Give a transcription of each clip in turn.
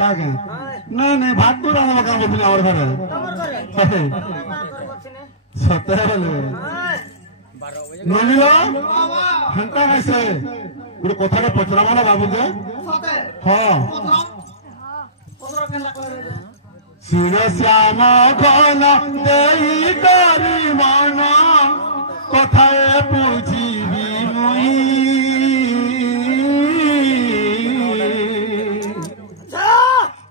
क्या क्या नहीं नहीं भात तो रांधवा काम बोलते और घरे सतरे बोले नलियो हंता कैसे गुरु कोठा के पचरा माना बाबू के हाँ शिव श्याम घन देई करी माना कथाए पूछिबी मुई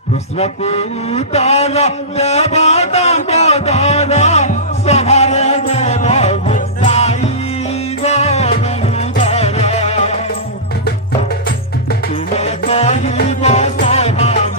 प्रश्न को उत्तर देव दामोदर सभारे देव गुसाई गोविंदर तुम्हें कहिब सभार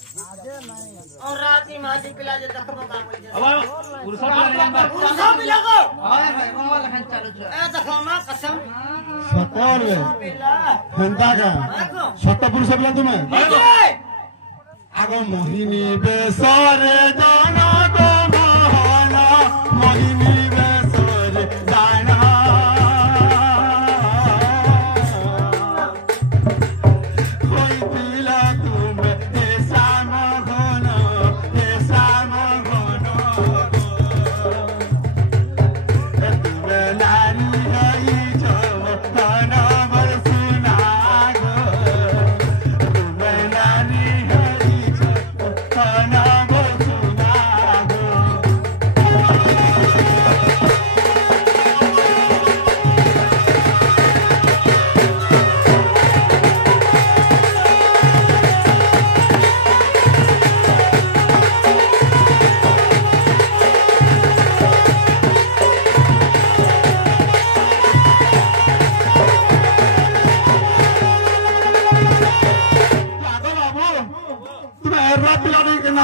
और राती माटी पिला जे देखबो का कोई अब पुरुषा पिला को ए देखो मां कसम सतर हंता का सत पुरुष पिला तुम्हें आगो मोहिनी बेसरे जाना तो महाना मोहिनी बेसरे जाना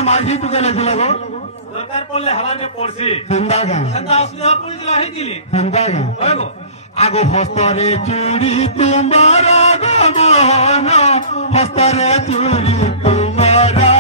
माझी तू केले दिला गो सरकार पडले हवा में पड़सी हंदा का हंदा असुविधा पड़ी दिला हे दिली हंदा का होगो आगो हस्तरे चूड़ी तुम्हारा गो मोहन हस्तरे चूड़ी तुम्हारा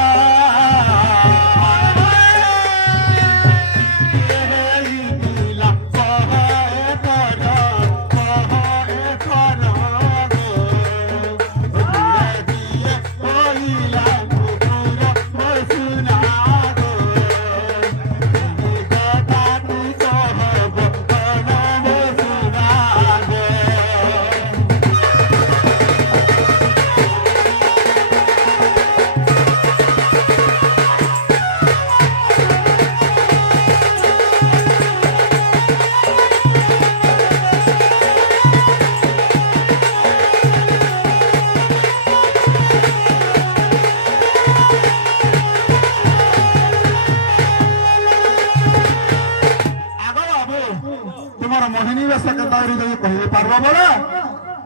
मोहिनी व्यवस्था करता कहे पार्व बोला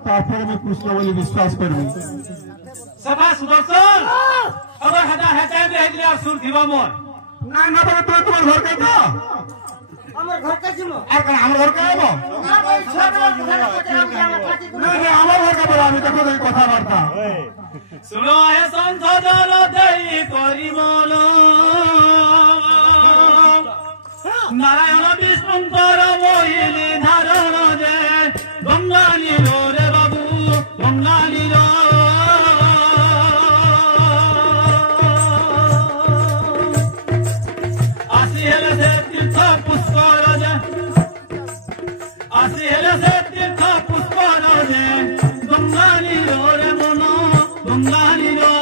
तापर मैं कृष्ण बोली विश्वास करबी सभा सुदर्शन अब हदा हटाए दे हेदिले असुर थिबा मोर ना ना बोले तो तुम्हार घर के तो हमर घर के जिमो और कौन हमर घर के आबो ना कोई छोटा नहीं हमर घर के बोला আমি দেখো এই কথা বার্তা सुनो हे संत जल देई करी मन नारायण विष्णुकर मोहिनी धारण जे गंगा नीलो रे बाबू गंगा नीलो आसी हेले से तीर्थ पुष्कर जे आसी हेले से तीर्थ पुष्कर जे गंगा नीलो रे मन गंगा नीलो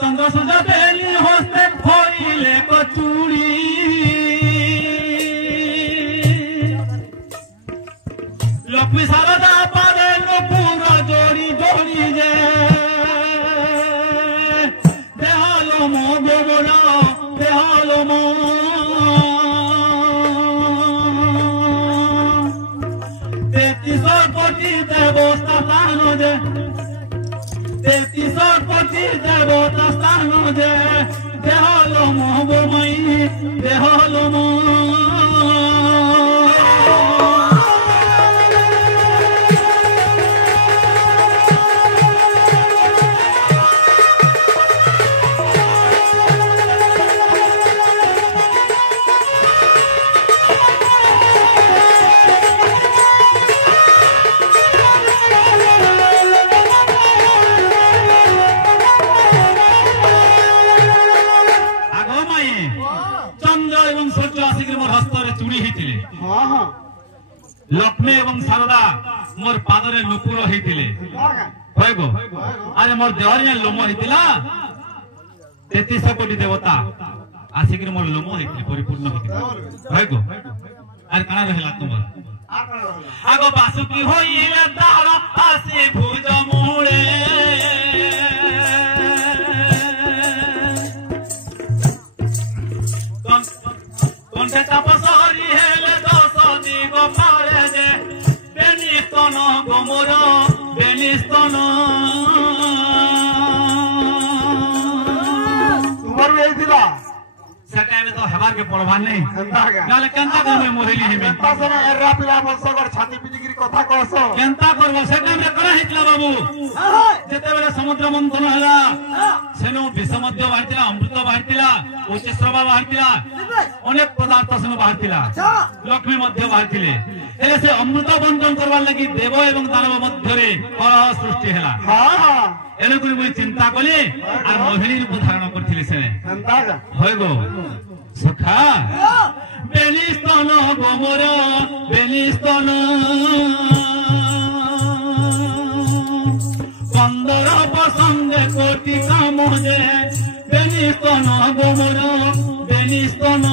चंद्र सूर्य बेली हस्ते हईले कचुड़ी लक्ष्मी शारदा पारे नुपुर जोड़ी जोड़ी जे देहालो मो गोबरा देहालो मो 33 कोटी देवता स्थान जे 33 कोटी देवता स्थान जे देहालो मो गोमई देहालो मो लक्ष्मी एवं शारदा मोर पादरे नुपुर होइतिले होइगो अरे मोर देहरिया लोम होइतिला 33 कोटी देवता आसिक मोर लोम होइतिले परिपूर्ण होइतिले होइगो अरे काना रहला तुमर आगो बासुकी होइले दार आसी भुज मुळे कोनते तपसरी हेले दस दिग पारे जे बेनिस्तन गोमर बेनिस्तन तुमर भी दिला से टाइम तो हबार के पड़वा नहीं गाले केंता करबे मोहिली हिमे पासने एरा पिला बसगर छाती पिटिगिरी कथा कहसो केंता करबो से टाइम रे करा हितला बाबू जेते बेले समुद्र मंथन हला सेनो विष मध्य बाहरतिला अमृत बाहरतिला उच्चस्रवा बाहरतिला अनेक पदार्थ सेनो बाहरतिला लक्ष्मी मध्य बाहरतिले एले से अमृत बंटन करवार लागि देव एवं दानव मध्य रे कलह सृष्टि हला हां हां एने कोइ मुई चिंता कली आ मोहिनी रूप धारण करथिले से केंता होइगो सखा बेनिस्तन गोमर बेनिस्तन 15 कोटी काम जे बेनिस्तन गोमर बेनिस्तन